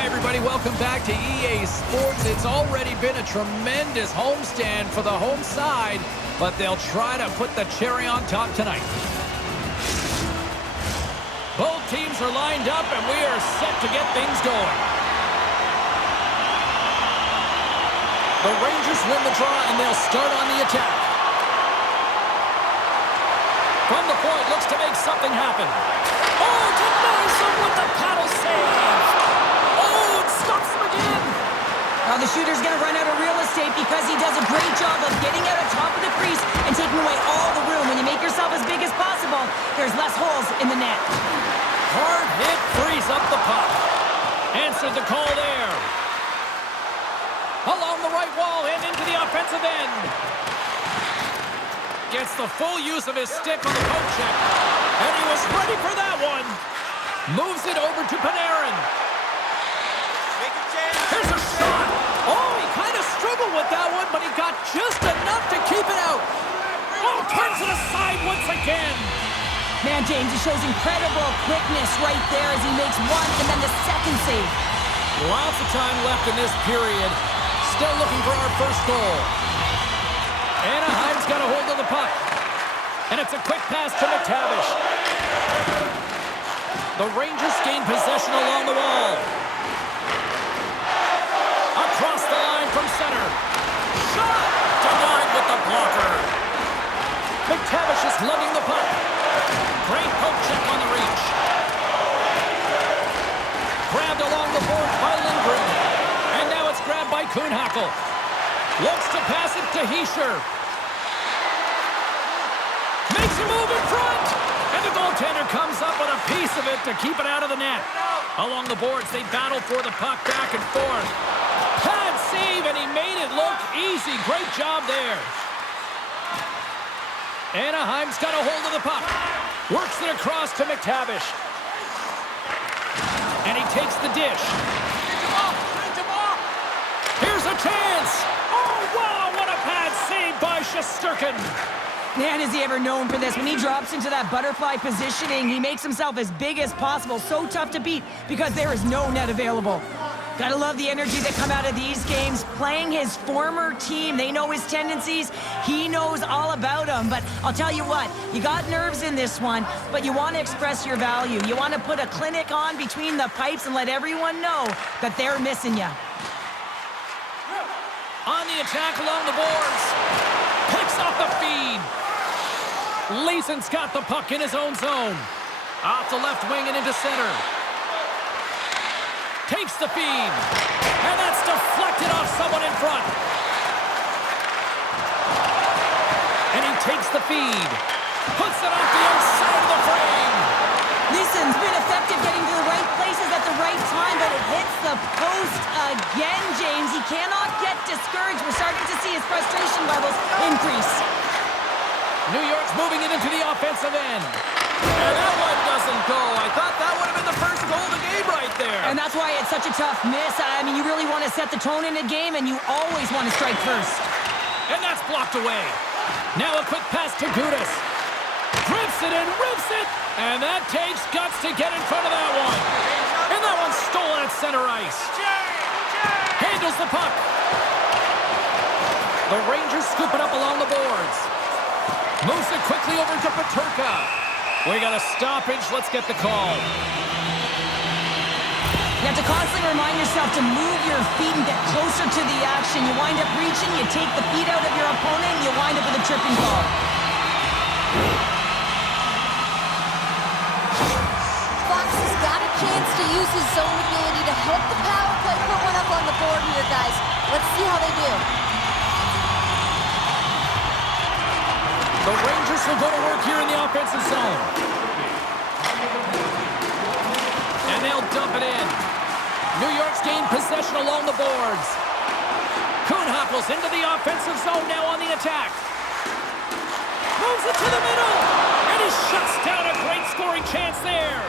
Hi, everybody. Welcome back to EA Sports. It's already been a tremendous homestand for the home side, but they'll try to put the cherry on top tonight. Both teams are lined up, and we are set to get things going. The Rangers win the draw, and they'll start on the attack. From the point, looks to make something happen. Oh, denies him with the paddle save. Oh, it stops him again. Now the shooter's going to run out of real estate because he does a great job of getting out of top of the crease and taking away all the room. When you make yourself as big as possible, there's less holes in the net. Hard hit frees up the puck. Answered the call there. Along the right wall and into the offensive end. Gets the full use of his stick on the poke check. And he was ready for that one. Moves it over to Panarin. Here's a shot. Oh, he kind of struggled with that one, but he got just enough to keep it out. Oh, turns it aside once again. Man, James, he shows incredible quickness right there as he makes one and then the second save. Lots of time left in this period. Still looking for our first goal. Anaheim's got a hold of the puck. And it's a quick pass to McTavish. The Rangers gain possession along the wall. Across the line from center. Shot! Denied with the blocker. McTavish is lugging the puck. Great poke check on the reach. Grabbed along the boards by Lindgren. And now it's grabbed by Kühnhackl. Looks to pass it to Heischer. Makes a move in front. And the goaltender comes up with a piece of it to keep it out of the net. Along the boards, they battle for the puck back and forth. Pad save, and he made it look easy. Great job there. Anaheim's got a hold of the puck. Works it across to McTavish. And he takes the dish. Here's a chance. Oh, wow, what a pad save by Shesterkin. Man, is he ever known for this. When he drops into that butterfly positioning, he makes himself as big as possible. So tough to beat because there is no net available. Gotta love the energy that come out of these games. Playing his former team, they know his tendencies. He knows all about them. But I'll tell you what, you got nerves in this one, but you want to express your value. You want to put a clinic on between the pipes and let everyone know that they're missing you. On the attack along the boards. Picks off the feed. Leeson's got the puck in his own zone. Off the left wing and into center. Takes the feed. And that's deflected off someone in front. And he takes the feed. Puts it off the outside of the frame. Leeson's been effective getting to the right places at the right time, but it hits the post again, James. He cannot get discouraged. We're starting to see his frustration levels increase. New York's moving it into the offensive end. And that one doesn't go. I thought that would have been the first goal of the game right there. And that's why it's such a tough miss. I mean, you really want to set the tone in a game, and you always want to strike first. And that's blocked away. Now a quick pass to Gudas. Grips it and rips it. And that takes guts to get in front of that one. And that one's stolen at center ice. Handles the puck. The Rangers scoop it up along the boards. Moves it quickly over to Paterka. We got a stoppage. Let's get the call. You have to constantly remind yourself to move your feet and get closer to the action. You wind up reaching, you take the feet out of your opponent, and you wind up with a tripping call. Fox has got a chance to use his zone ability to help the power play put one up on the board here, guys. Let's see how they do. The Rangers will go to work here in the offensive zone. And they'll dump it in. New York's gained possession along the boards. Kühnhackl's into the offensive zone now on the attack. Moves it to the middle. And he shuts down a great scoring chance there.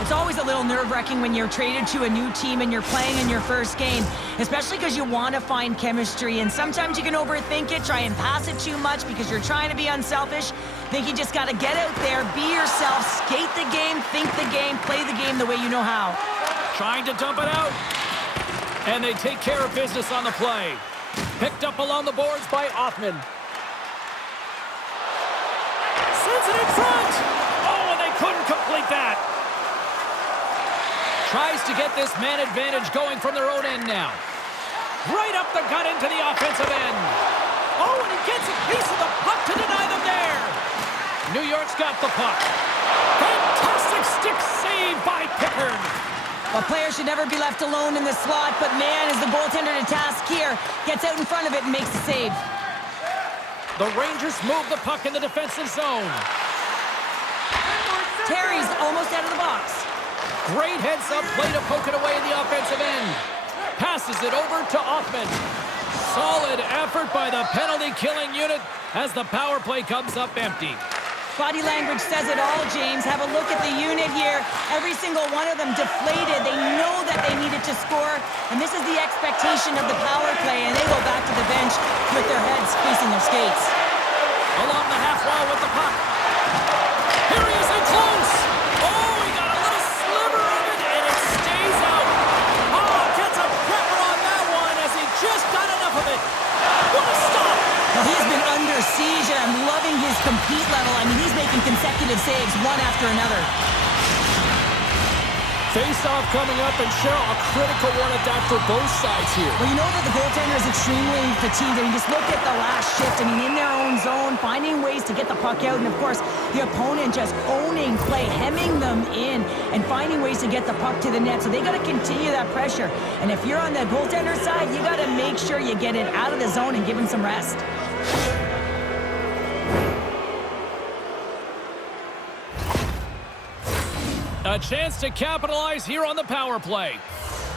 It's always a little nerve-wracking when you're traded to a new team and you're playing in your first game, especially because you want to find chemistry, and sometimes you can overthink it, try and pass it too much because you're trying to be unselfish. I think you just got to get out there, be yourself, skate the game, think the game, play the game the way you know how. Trying to dump it out. And they take care of business on the play. Picked up along the boards by Hoffman. Sends it in front. Oh, and they couldn't complete that. Tries to get this man advantage going from their own end now. Right up the gut into the offensive end. Oh, and he gets a piece of the puck to deny them there. New York's got the puck. Fantastic stick save by Pickard. Well, players should never be left alone in the slot, but man, is the goaltender to task here. Gets out in front of it and makes the save. The Rangers move the puck in the defensive zone. Terry's almost out of the box. Great heads-up play to poke it away in the offensive end. Passes it over to Hoffman. Solid effort by the penalty-killing unit as the power play comes up empty. Body language says it all, James. Have a look at the unit here. Every single one of them deflated. They know that they needed to score, and this is the expectation of the power play, and they go back to the bench with their heads facing their skates. Along the half wall with the puck. Here he is in close. Oh, he got a little sliver of it, and it stays out. Oh, gets a prepper on that one as he just got enough of it. What a stop. Well, he has been under siege, and I'm loving his compete level. I mean, he's making consecutive saves, one after another. Face-off coming up, and Cheryl, a critical one at that for both sides here. Well, you know that the goaltender is extremely fatigued. I mean, just look at the last shift. I mean, in their own zone, finding ways to get the puck out, and of course, the opponent just owning play, hemming them in, and finding ways to get the puck to the net. So they got to continue that pressure. And if you're on the goaltender side, you got to make sure you get it out of the zone and give him some rest. A chance to capitalize here on the power play.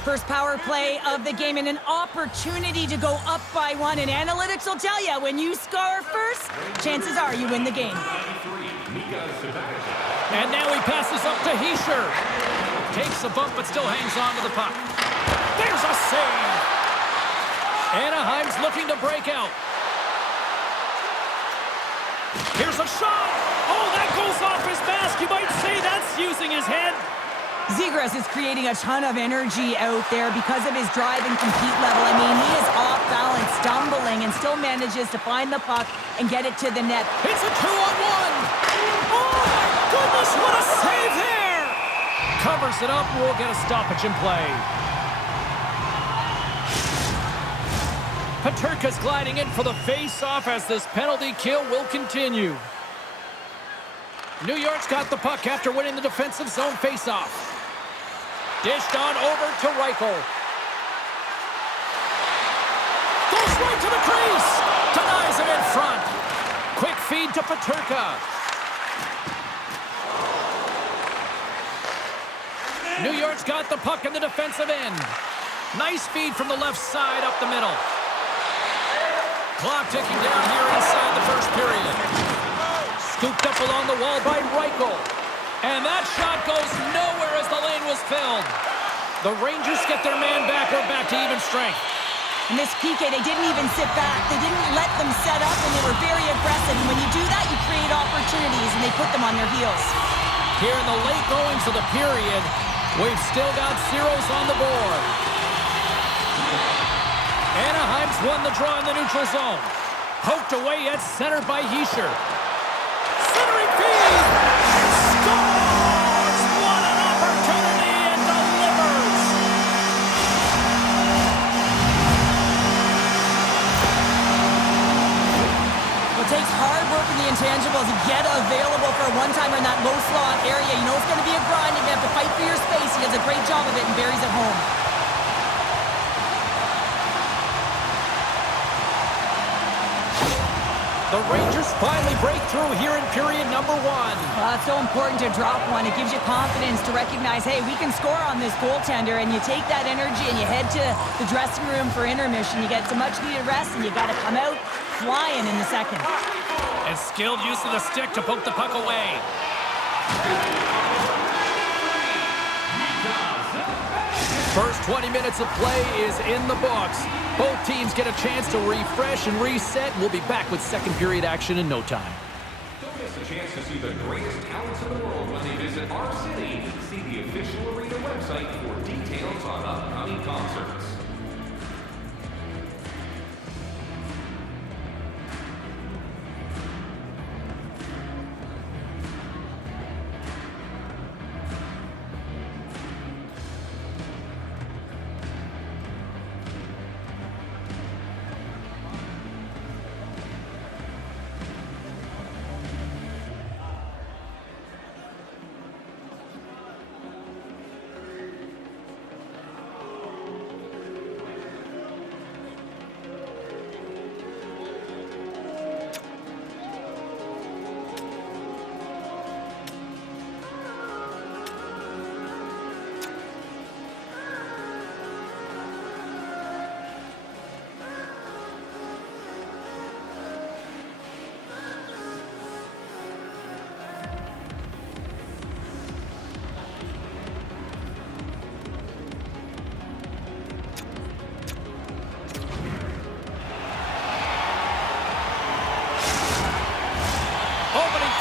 First power play of the game and an opportunity to go up by one. And analytics will tell you, when you score first, chances are you win the game. And now he passes up to Hischier. Takes a bump but still hangs on to the puck. There's a save. Anaheim's looking to break out. Here's a shot. Oh, that goes off his mask. You might say that's using his head. Zegras is creating a ton of energy out there because of his drive and compete level. I mean, he is off balance, stumbling, and still manages to find the puck and get it to the net. It's a 2-on-1. Oh, my goodness, what a save there. Covers it up, we'll get a stoppage in play. Peterka's gliding in for the face-off as this penalty kill will continue. New York's got the puck after winning the defensive zone face-off. Dished on over to Reichel. Goes right to the crease. Denies him in front. Quick feed to Peterka. New York's got the puck in the defensive end. Nice feed from the left side up the middle. Clock ticking down here inside the first period. Scooped up along the wall by Reichel. And that shot goes nowhere as the lane was filled. The Rangers get their man back. We're back to even strength. In this PK, they didn't even sit back. They didn't let them set up, and they were very aggressive. And when you do that, you create opportunities, and they put them on their heels. Here in the late goings of the period, we've still got zeros on the board. Anaheim's won the draw in the neutral zone. Poked away at center by Hischier. Centering feed! Scores! What an opportunity and delivers! Well, it takes hard work in the intangibles to get available for a one-timer in that low slot area. You know it's going to be a grind. You're going to have to fight for your space. He does a great job of it and buries it home. The Rangers finally break through here in period number one. Well, it's so important to drop one. It gives you confidence to recognize, hey, we can score on this goaltender, and you take that energy and you head to the dressing room for intermission. You get some much-needed rest, and you got to come out flying in the second. And skilled use of the stick to poke the puck away. First 20 minutes of play is in the books. Both teams get a chance to refresh and reset. We'll be back with second period action in no time. Don't miss a chance to see the greatest talents in the world when they visit our city. See the official arena website for details on upcoming concerts.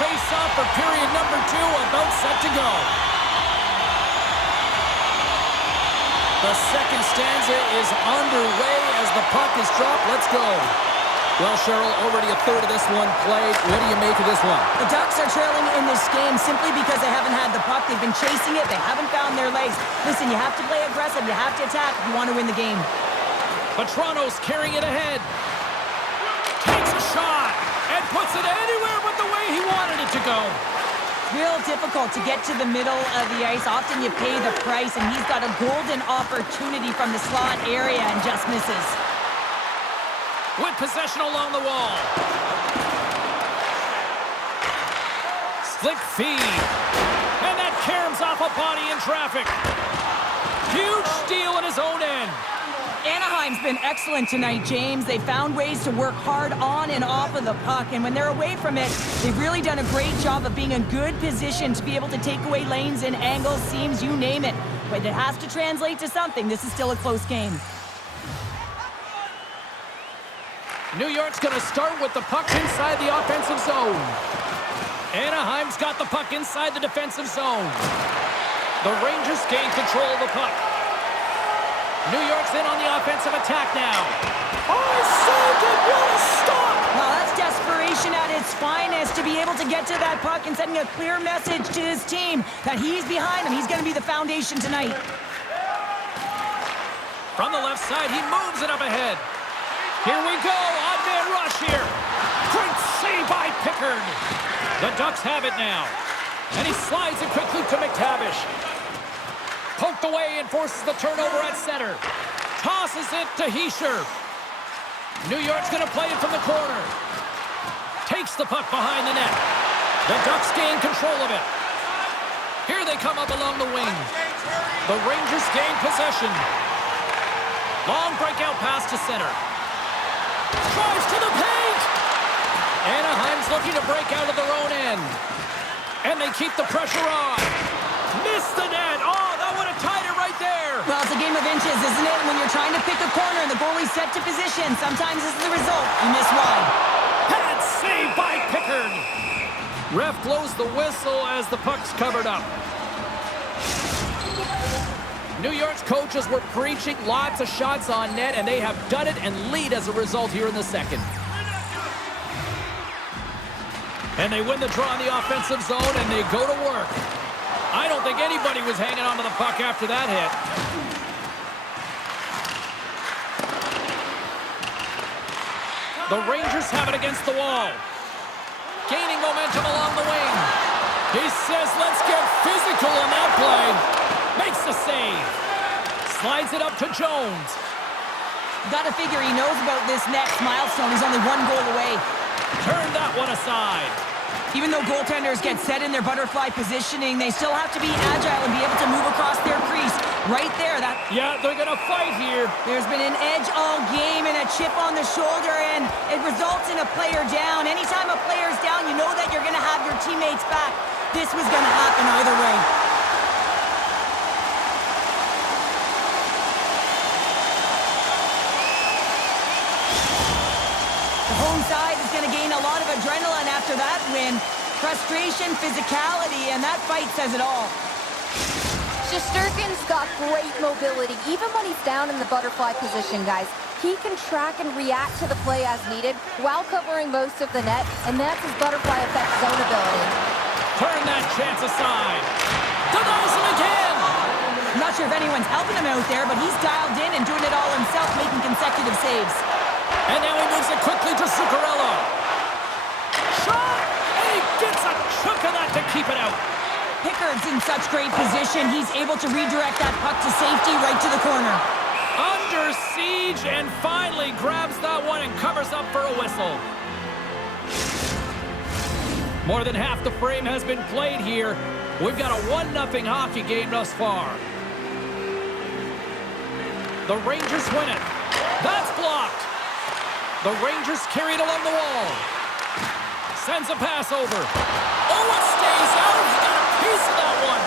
Face-off for period number 2, about set to go. The second stanza is underway as the puck is dropped. Let's go. Well, Cheryl, already a third of this one played. What do you make of this one? The Ducks are trailing in this game simply because they haven't had the puck. They've been chasing it. They haven't found their legs. Listen, you have to play aggressive. You have to attack if you want to win the game. Petrano's carrying it ahead. Takes a shot and puts it anywhere but the way he wanted it to go. Real difficult to get to the middle of the ice. Often you pay the price, and he's got a golden opportunity from the slot area and just misses. With possession along the wall. Slick feed. And that caroms off a body in traffic. Huge steal in his own end. Anaheim's been excellent tonight, James. They found ways to work hard on and off of the puck, and when they're away from it, they've really done a great job of being in good position to be able to take away lanes and angles, seams, you name it. But it has to translate to something. This is still a close game. New York's going to start with the puck inside the offensive zone. Anaheim's got the puck inside the defensive zone. The Rangers gain control of the puck. New York's in on the offensive attack now. Oh, saved it! What a stop! Well, that's desperation at its finest to be able to get to that puck and sending a clear message to his team that he's behind him. He's going to be the foundation tonight. From the left side, he moves it up ahead. Here we go, odd man rush here. Great save by Pickard. The Ducks have it now. And he slides it quickly to McTavish. Poked away and forces the turnover at center. Tosses it to Heischer. New York's going to play it from the corner. Takes the puck behind the net. The Ducks gain control of it. Here they come up along the wing. The Rangers gain possession. Long breakout pass to center. Drives to the paint! Anaheim's looking to break out of their own end. And they keep the pressure on. Missed the net. Oh, that would have tied it right there. Well, it's a game of inches, isn't it? When you're trying to pick a corner and the goalie's set to position, sometimes this is the result. You miss wide. Pad save by Pickard. Ref blows the whistle as the puck's covered up. New York's coaches were preaching lots of shots on net, and they have done it and lead as a result here in the second. And they win the draw in the offensive zone, and they go to work. I don't think anybody was hanging on to the puck after that hit. The Rangers have it against the wall. Gaining momentum along the wing. He says, let's get physical on that play. Makes the save. Slides it up to Jones. Gotta figure he knows about this next milestone. He's only one goal away. Turn that one aside. Even though goaltenders get set in their butterfly positioning, they still have to be agile and be able to move across their crease. Right there, yeah, they're gonna fight here. There's been an edge all game and a chip on the shoulder, and it results in a player down. Anytime a player's down, you know that you're gonna have your teammates back. This was gonna happen either way. The home side is going to gain a lot of adrenaline after that win. Frustration, physicality, and that fight says it all. Shesterkin's got great mobility, even when he's down in the butterfly position, guys. He can track and react to the play as needed while covering most of the net, and that's his butterfly effect zone ability. Turn that chance aside. Denies him again. I'm not sure if anyone's helping him out there, but he's dialed in and doing it all himself, making consecutive saves. And now he moves it quickly to Zuccarello. Shot! And he gets a chunk of that to keep it out. Pickard's in such great position. He's able to redirect that puck to safety right to the corner. Under siege and finally grabs that one and covers up for a whistle. More than half the frame has been played here. We've got a 1-0 hockey game thus far. The Rangers win it. That's blocked. The Rangers carry it along the wall. Sends a pass over. Oh, it stays out. He got a piece of that one.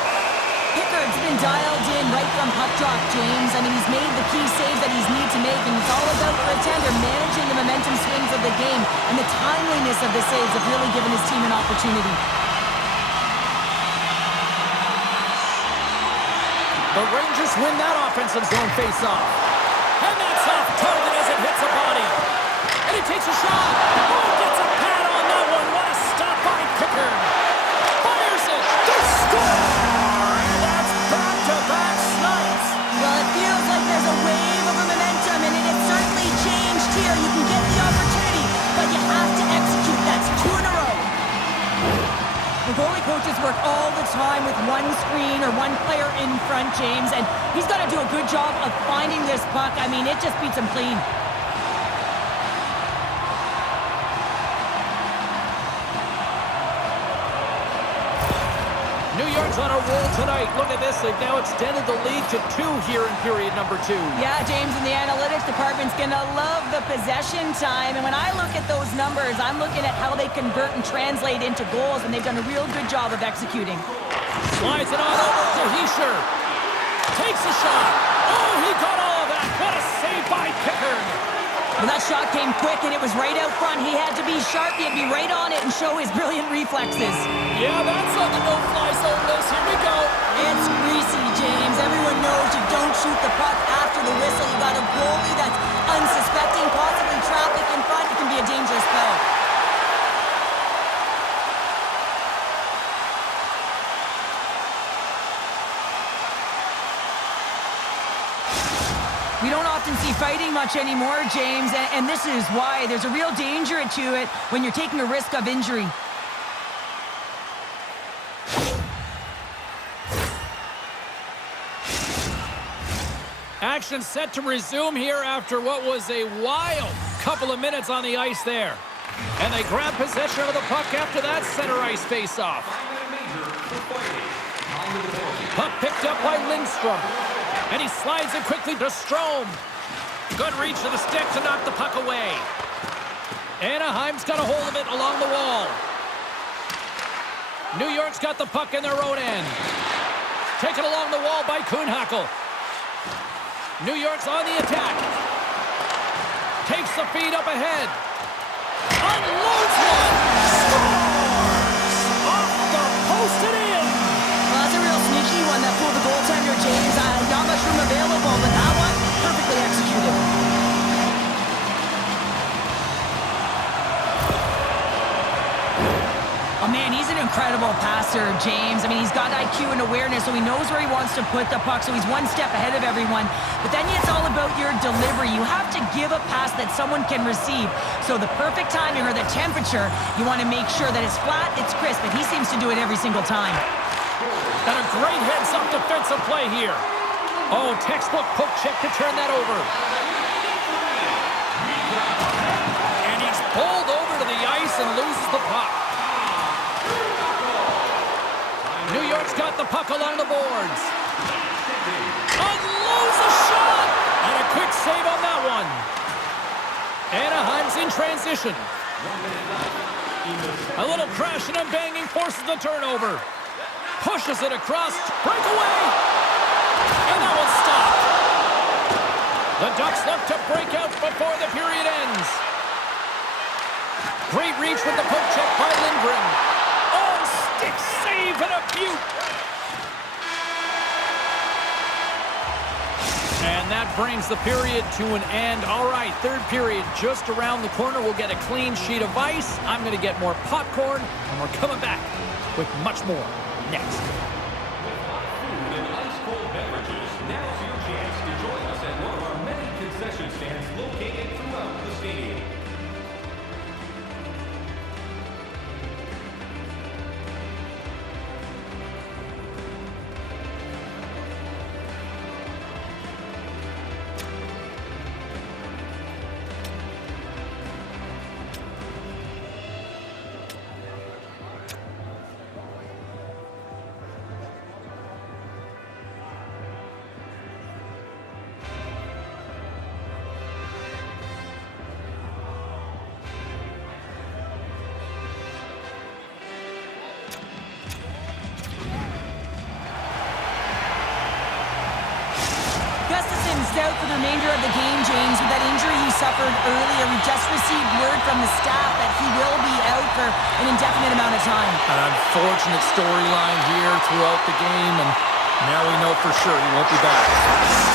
Pickard's been dialed in right from puck drop, James. I mean, he's made the key saves that he's need to make, and it's all about for a tender managing the momentum swings of the game, and the timeliness of the saves have really given his team an opportunity. The Rangers win that offensive zone face-off. And that's off target as it hits a body. And he takes a shot. Oh, gets a pad on that one. What a stop by Pickard. Fires it. They score! And that's back-to-back snipes. Well, it feels like there's a wave of momentum, and it has certainly changed here. You can get the opportunity, but you have to execute. That's 2 in a row. The goalie coaches work all the time with one screen or one player in front, James, and he's got to do a good job of finding this puck. I mean, it just beats him clean. New York's on a roll tonight. Look at this. They've now extended the lead to 2 here in period number 2. Yeah, James, and the analytics department's going to love the possession time. And when I look at those numbers, I'm looking at how they convert and translate into goals, and they've done a real good job of executing. Slides it on over to Heischer. Takes a shot. Oh, he got all of that. What a save by Pickard. Well, that shot came quick, and it was right out front. He had to be sharp. He had to be right on it and show his brilliant reflexes. Yeah, that's on the no-fly zone list. Here we go. It's greasy, James. Everyone knows you don't shoot the puck after the whistle. You got a goalie that's unsuspecting, possibly traffic in front. It can be a dangerous play. We don't often see fighting much anymore, James, and this is why. There's a real danger to it when you're taking a risk of injury. Action set to resume here after what was a wild couple of minutes on the ice there. And they grab possession of the puck after that center ice face-off. Puck picked up by Lindgren. And he slides it quickly to Strome. Good reach to the stick to knock the puck away. Anaheim's got a hold of it along the wall. New York's got the puck in their own end. Taken along the wall by Kühnhackl. New York's on the attack. Takes the feed up ahead. Unloads one. Scores! Off the post and in. Well, that's a real sneaky one that fooled the goaltender, James. Not much room available, but that one, perfectly executed. Oh, man, he's an incredible passer, James. I mean, he's got IQ and awareness, so he knows where he wants to put the puck, so he's one step ahead of everyone. But then it's all about your delivery. You have to give a pass that someone can receive. So the perfect timing or the temperature, you want to make sure that it's flat, it's crisp, and he seems to do it every single time. And a great heads-up defensive play here. Oh, textbook poke check to turn that over. And he's pulled over to the ice and loses the puck. New York's got the puck along the boards. Unloads a shot! And a quick save on that one. Anaheim's in transition. A little crashing and banging forces the turnover. Pushes it across. Breakaway! And that one's stopped. The Ducks look to break out before the period ends. Great reach with the poke check by Lindgren. Oh, stick save and a beaut. And that brings the period to an end. All right, third period just around the corner. We'll get a clean sheet of ice. I'm going to get more popcorn, and we're coming back with much more next. Food and ice-cold beverages. Now's your chance to join us at one of our many concession stands located throughout the stadium. Out for the remainder of the game, James. With that injury he suffered earlier, we just received word from the staff that he will be out for an indefinite amount of time. An unfortunate storyline here throughout the game, and now we know for sure he won't be back.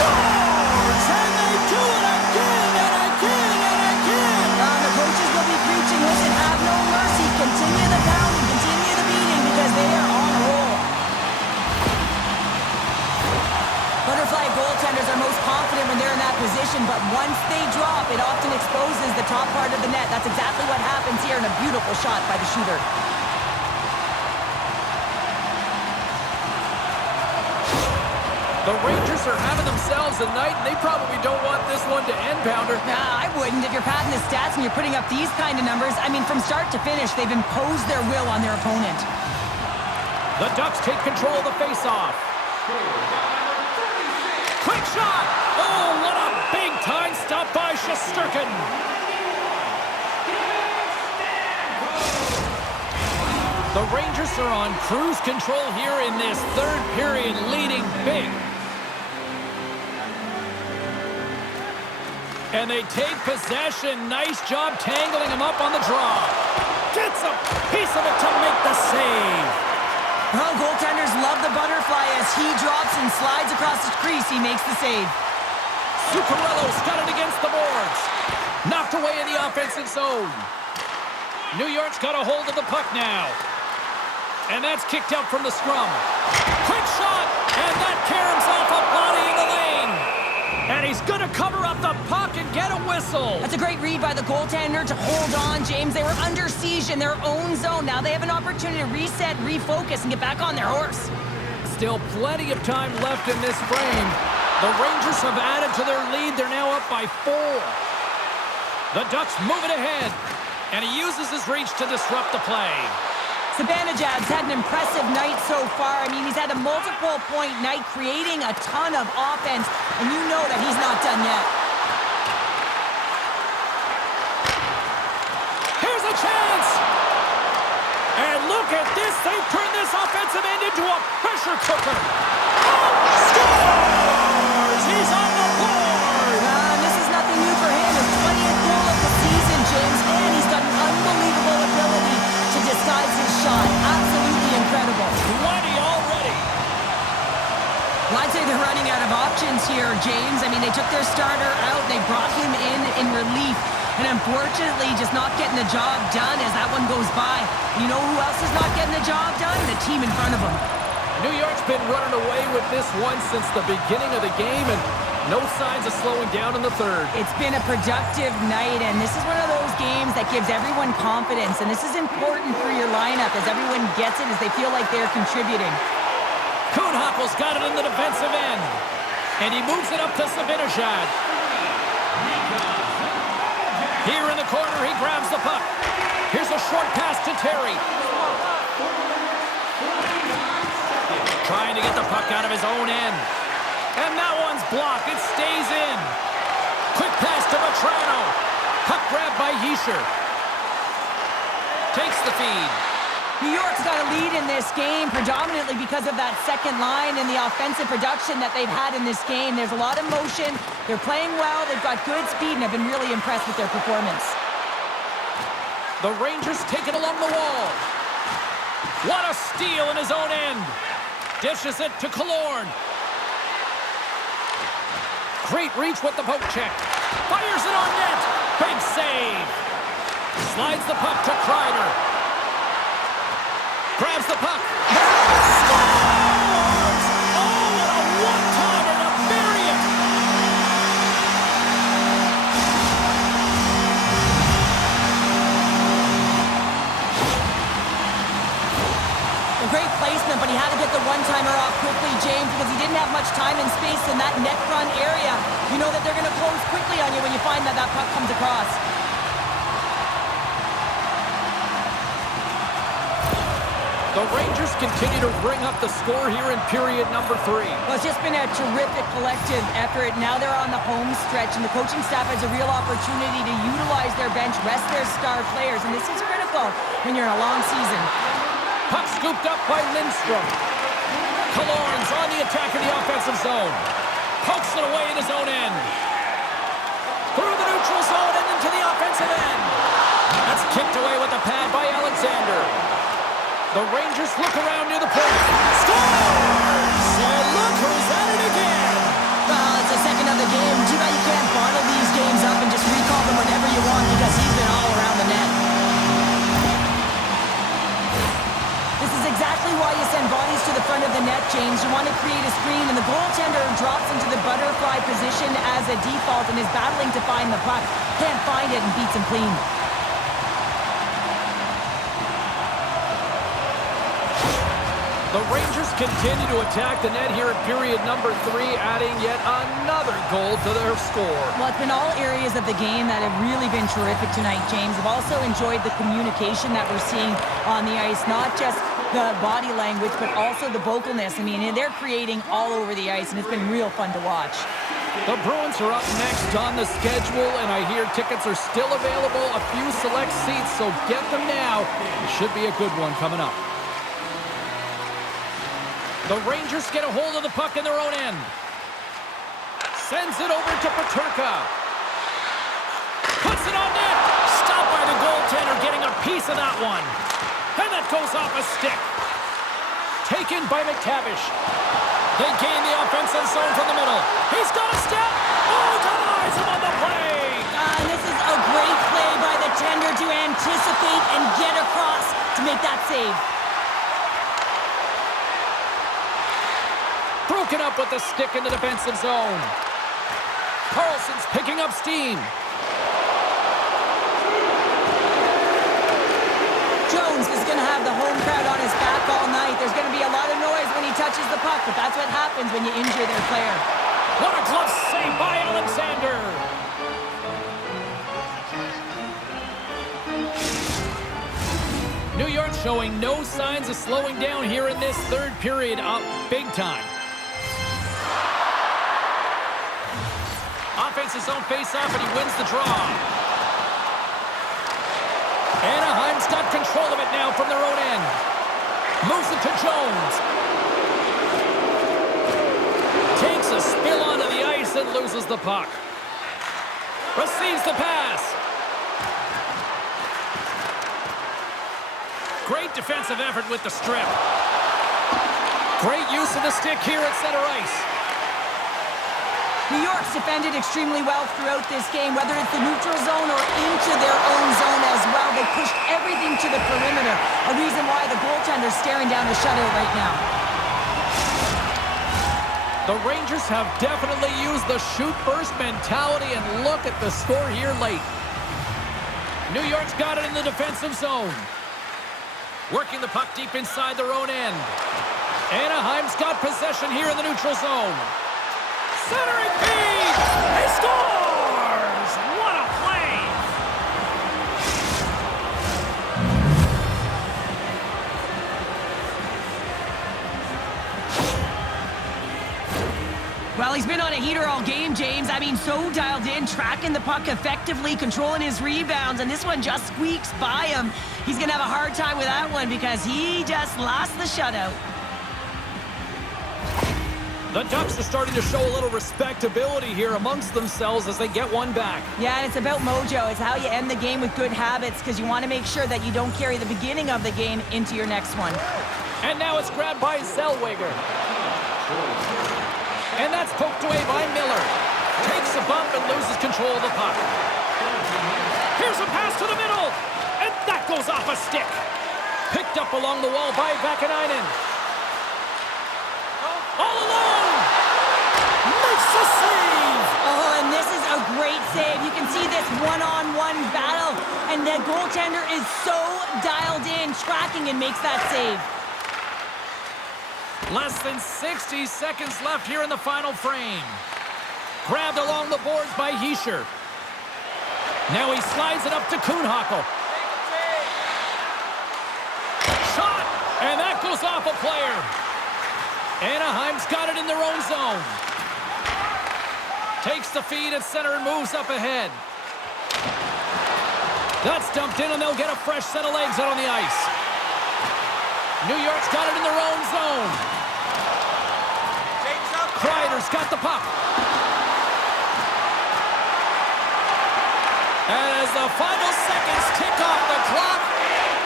Scores! And they do it again and again and again! The coaches will be preaching, listen, have no mercy. Continue the pounding, continue the beating, because they are on a roll. Butterfly goaltenders are most confident when they're in that position, but once they drop, it often exposes the top part of the net. That's exactly what happens here, and a beautiful shot by the shooter. The Rangers are having themselves a night, and they probably don't want this one to end, Pounder. Nah, I wouldn't. If you're padding the stats and you're putting up these kind of numbers, I mean, from start to finish, they've imposed their will on their opponent. The Ducks take control of the faceoff. Quick shot! Oh, what a big-time stop by Shesterkin. The Rangers are on cruise control here in this third period, leading big. And they take possession. Nice job tangling him up on the draw. Gets a piece of it to make the save. Well, goaltenders love the butterfly as he drops and slides across the crease. He makes the save. Zuccarello's got it against the boards. Knocked away in the offensive zone. New York's got a hold of the puck now. And that's kicked out from the scrum. Quick shot! And that caroms off a body in the lane. And he's going to cover up the puck and get a whistle. That's a great read by the goaltender to hold on, James. They were under siege in their own zone. Now they have an opportunity to reset, refocus, and get back on their horse. Still plenty of time left in this frame. The Rangers have added to their lead. They're now up by 4. The Ducks move it ahead. And he uses his reach to disrupt the play. Zibanejad's had an impressive night so far. I mean, he's had a multiple-point night, creating a ton of offense, and you know that he's not done yet. Here's a chance! And look at this! They've turned this offensive end into a pressure cooker. Oh, scores! He's on the board! This is nothing new for him. His 20th goal of the season, James, and he's got an unbelievable ability to disguise his shot. Absolutely incredible. 20 already. Well, I'd say they're running out of options here, James. I mean, they took their starter out. They brought him in relief. And unfortunately, just not getting the job done as that one goes by. You know who else is not getting the job done? The team in front of them. New York's been running away with this one since the beginning of the game, and no signs of slowing down in the third. It's been a productive night, and this is one of those games that gives everyone confidence, and this is important for your lineup as everyone gets it, as they feel like they're contributing. Kühnhackl's got it in the defensive end, and he moves it up to Zibanejad. Here in the corner, he grabs the puck. Here's a short pass to Terry. Trying to get the puck out of his own end. And that one's blocked. It stays in. Quick pass to Vetrano. Puck grabbed by Yesher. Takes the feed. New York's got a lead in this game predominantly because of that second line and the offensive production that they've had in this game. There's a lot of motion. They're playing well. They've got good speed, and I've been really impressed with their performance. The Rangers take it along the wall. What a steal in his own end. Dishes it to Killorn. Great reach with the poke check. Fires it on net. Big save. Slides the puck to Kreider. Grabs the puck. Scores! Oh, what a one-timer to bury it! A great placement, but he had to get the one-timer off quickly, James, because he didn't have much time and space in that net front area. You know that they're going to close quickly on you when you find that that puck comes across. The Rangers continue to bring up the score here in period number 3. Well, it's just been a terrific collective effort. Now they're on the home stretch, and the coaching staff has a real opportunity to utilize their bench, rest their star players, and this is critical when you're in a long season. Puck scooped up by Lindgren. Killorn's on the attack in the offensive zone. Pokes it away in his own end. Through the neutral zone and into the offensive end. That's kicked away with a pad by Alexander. The Rangers look around near the point. Scores! And look who's at it again! Well, it's the second of the game. Too bad you can't bottle these games up and just recall them whenever you want because he's been all around the net. This is exactly why you send bodies to the front of the net, James. You want to create a screen, and the goaltender drops into the butterfly position as a default and is battling to find the puck. Can't find it and beats him clean. The Rangers continue to attack the net here in period number 3, adding yet another goal to their score. Well, it's been all areas of the game that have really been terrific tonight, James. I've also enjoyed the communication that we're seeing on the ice, not just the body language, but also the vocalness. I mean, they're creating all over the ice, and it's been real fun to watch. The Bruins are up next on the schedule, and I hear tickets are still available, a few select seats, so get them now. It should be a good one coming up. The Rangers get a hold of the puck in their own end. Sends it over to Peterka. Puts it on net. Stopped by the goaltender, getting a piece of that one. And that goes off a stick. Taken by McTavish. They gain the offensive zone from the middle. He's got a step. Oh, denies him on the play. And this is a great play by the tender to anticipate and get across to make that save. Broken up with the stick in the defensive zone. Carlson's picking up steam. Jones is going to have the home crowd on his back all night. There's going to be a lot of noise when he touches the puck, but that's what happens when you injure their player. What a glove save by Alexander. New York showing no signs of slowing down here in this third period, up big time. Offense his own face-off, and he wins the draw. Anaheim's got control of it now from their own end. Moves it to Jones. Takes a spill onto the ice and loses the puck. Receives the pass. Great defensive effort with the strip. Great use of the stick here at center ice. New York's defended extremely well throughout this game, whether it's the neutral zone or into their own zone as well. They pushed everything to the perimeter, a reason why the goaltender's staring down a shutout right now. The Rangers have definitely used the shoot-first mentality, and look at the score here late. New York's got it in the defensive zone. Working the puck deep inside their own end. Anaheim's got possession here in the neutral zone. Centering feed! He scores! What a play! Well, he's been on a heater all game, James. I mean, so dialed in, tracking the puck effectively, controlling his rebounds, and this one just squeaks by him. He's going to have a hard time with that one because he just lost the shutout. The Ducks are starting to show a little respectability here amongst themselves as they get one back. Yeah, and it's about mojo. It's how you end the game with good habits because you want to make sure that you don't carry the beginning of the game into your next one. And now it's grabbed by Zellweger. And that's poked away by Miller. Takes a bump and loses control of the puck. Here's a pass to the middle. And that goes off a stick. Picked up along the wall by Vakanainen. All alone. Makes a save. Oh, and this is a great save. You can see this one-on-one battle, and the goaltender is so dialed in, tracking, and makes that save. Less than 60 seconds left here in the final frame. Grabbed along the boards by Hischier. Now he slides it up to Kühnhackl. Shot! And that goes off a player. Anaheim's got it in their own zone. Takes the feed at center and moves up ahead. That's dumped in, and they'll get a fresh set of legs out on the ice. New York's got it in their own zone. Kreider's got the puck. And as the final seconds tick off the clock,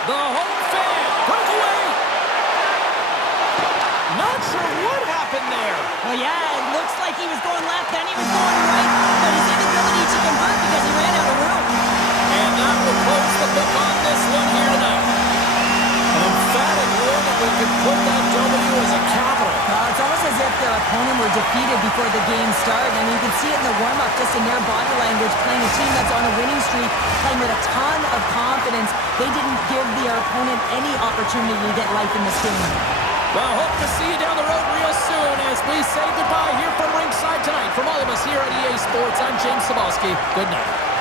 the home fan breakaway. Not sure what happened there. Well, yeah, it looks like he was going left, then he was going right, but his inability to convert because he ran out of room. And that will close the book on this one here tonight. An emphatic win, and we can put that W as a capital. It's almost as if their opponent were defeated before the game started. I mean, you can see it in the warm-up, just in their body language, playing a team that's on a winning streak, playing with a ton of confidence. They didn't give their opponent any opportunity to get life in this game. Well, hope to see you down the road real soon as we say goodbye here from ringside tonight. From all of us here at EA Sports, I'm James Cybulski. Good night.